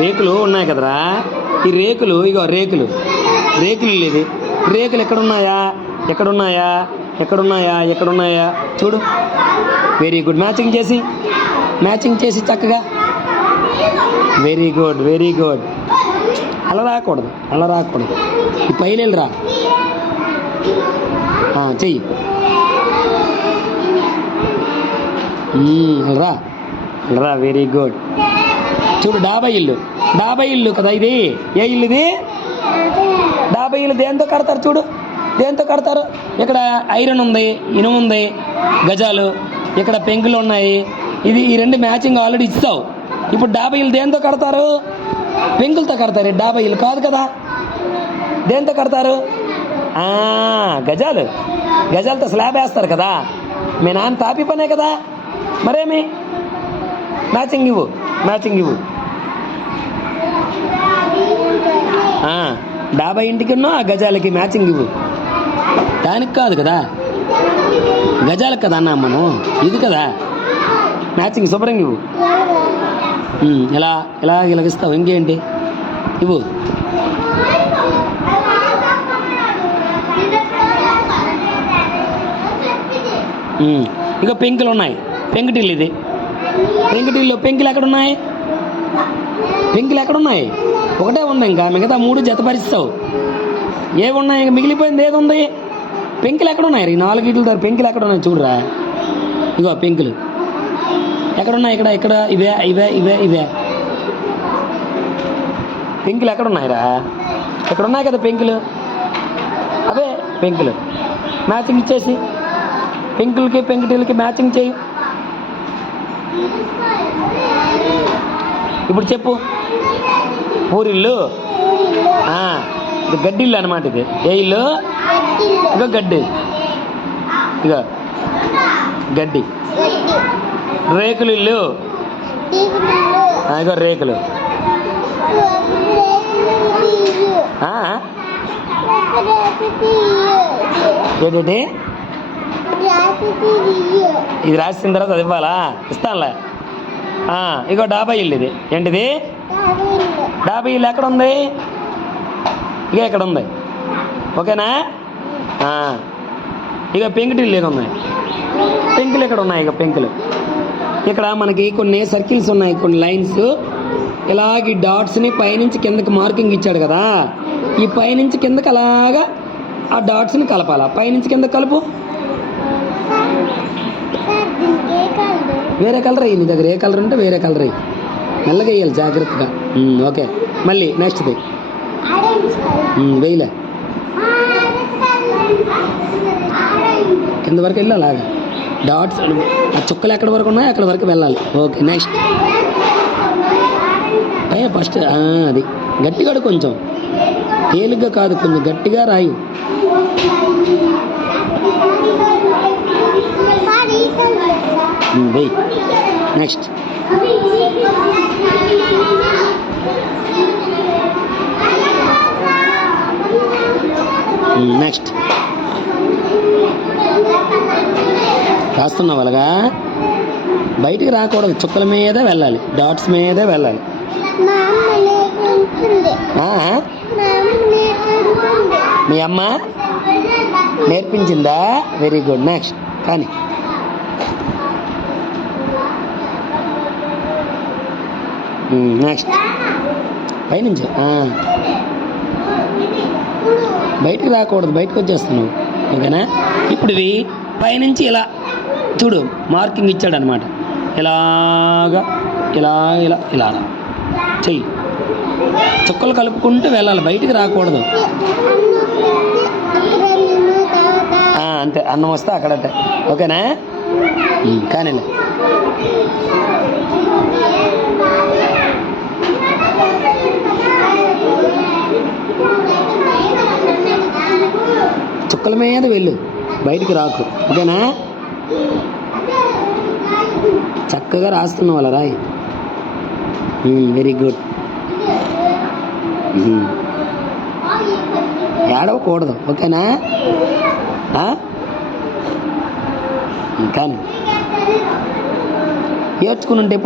రేకులు ఉన్నాయి కదరా, ఈ రేకులు ఇగో రేకులు లేదు. రేకులు ఎక్కడున్నాయా ఎక్కడున్నాయా ఎక్కడున్నాయా ఎక్కడున్నాయా చూడు. Very good. మ్యాచింగ్ చేసి చక్కగా. Very good very good. అలా రాకూడదు. ఈ పైన రా చెయ్యి. రా వెరీ గుడ్. చూడు డాబా ఇల్లు కదా ఇది. ఏ ఇల్లు ఇది? డాబా ఇల్లు. దేంతో కడతారు చూడు, దేంతో కడతారు? ఇక్కడ ఐరన్ ఉంది, ఇనుము ఉంది, గజాలు, ఇక్కడ పెంకులు ఉన్నాయి. ఇది ఈ రెండు మ్యాచింగ్ ఆల్రెడీ ఇస్తావు. ఇప్పుడు డాబా ఇల్లు దేంతో కడతారు? పెంకులతో కడతారు. డాబా ఇల్లు కాదు కదా. దేంతో కడతారు? గజాలతో స్లాబ్ వేస్తారు కదా. మీ నాన్న తాపి పనే కదా. మరేమి మ్యాచింగ్ ఇవ్వు. డాబా ఇంటికిన్నో ఆ గజాలకి మ్యాచింగ్ ఇవ్వు. దానికి కాదు కదా, గజాలకు కదా అన్నా మనం. ఇది కదా మ్యాచింగ్. శుభ్రంగా ఇవ్వు. ఇలాగిస్తావు. ఇంకేంటి ఇవ్వు. ఇక పెంకులు ఉన్నాయి. పెంకుటిల్లు ఇది. పెంకులు ఎక్కడున్నాయి? ఒకటే ఉంది. ఇంకా మిగతా 3 జతపరిస్తావు. ఏవి ఉన్నాయి? ఇంకా మిగిలిపోయింది ఏది ఉంది? పెంకులు ఎక్కడున్నాయి? ఈ 4 ఇట్ల దగ్గర పెంకులు ఎక్కడున్నాయి చూడరా. ఇగో పెంకులు ఎక్కడున్నాయి? ఇక్కడ ఇవే పెంకులు ఎక్కడున్నాయిరా? ఇక్కడ ఉన్నాయి కదా పెంకులు. అవే పెంకులు. మ్యాచింగ్ ఇచ్చేసి పెంకులకి పెంకుటిల్కి మ్యాచింగ్ చేయి. ఇప్పుడు చెప్పు. పూరిల్లు. ఇది గడ్డిల్లు అనమాట. ఇది ఏ ఇల్లు? ఇగో గడ్డి. గడ్డి. రేకులు ఇల్లు. ఇగో రేకులు. ఏంటంటే ఇది రాసిన తర్వాత అది ఇవ్వాలా? ఇస్తానులే. ఇగో డాబా ఇల్లు. ఇది ఏంటిది? డాబా ఇల్లు ఎక్కడ ఉంది? ఇక ఇక్కడ ఉంది. ఓకేనా? ఇక పెంకుటిల్లు ఏదో ఉన్నాయి. పెంకులు ఎక్కడ ఉన్నాయి? ఇక పెంకులు ఇక్కడ మనకి కొన్ని సర్కిల్స్ ఉన్నాయి, కొన్ని లైన్స్. ఇలాగ డాట్స్ని పైనుంచి కిందకి మార్కింగ్ ఇచ్చాడు కదా. ఈ పైనుంచి కిందకి అలాగా ఆ డాట్స్ని కలపాలా. పైనుంచి కింద కలుపు. వేరే కలర్ అయ్యి. నీ దగ్గర ఏ కలర్ ఉంటే వేరే కలర్ అయ్యి. మెల్లగా వేయాలి జాగ్రత్తగా. ఓకే. మళ్ళీ నెక్స్ట్ వేయలే. కింద వరకు వెళ్ళి అలాగా డాట్స్. ఆ చుక్కలు ఎక్కడి వరకు ఉన్నాయో అక్కడ వరకు వెళ్ళాలి. Okay next. ఫస్ట్ అది గట్టిగా కొంచెం తేలిగ్గా కాదు, కొంచెం గట్టిగా రాయి. వెయ్యి. నెక్స్ట్. నెక్స్ట్ రాస్తున్నావు. అలాగా బయటికి రాకూడదు. చుక్కల మీద వెళ్ళాలి, డాట్స్ మీద వెళ్ళాలి. మీ అమ్మ నేర్పించిందా? Very good. నెక్స్ట్. కానీ నెక్స్ట్ పైనుంచి బయటికి రాకూడదు, బయటకు వచ్చేస్తున్నావు. ఓకేనా? ఇప్పుడు ఇవి పైనుంచి ఇలా చూడు మార్కింగ్ ఇచ్చాడు అనమాట. ఇలాగా ఇలా చెయ్యి. చుక్కలు కలుపుకుంటూ వెళ్ళాలి, బయటికి రాకూడదు. అంతే. అన్నం వస్తే అక్కడంటే. ఓకేనా? కానీ చుక్కల మీద వెళ్ళు, బయటికి రాకు. ఓకేనా? చక్కగా రాస్తున్నావు అలా రాయి. Very good. ఏడవకూడదు. ఓకేనా? కానీ నేర్చుకుని ఉంటే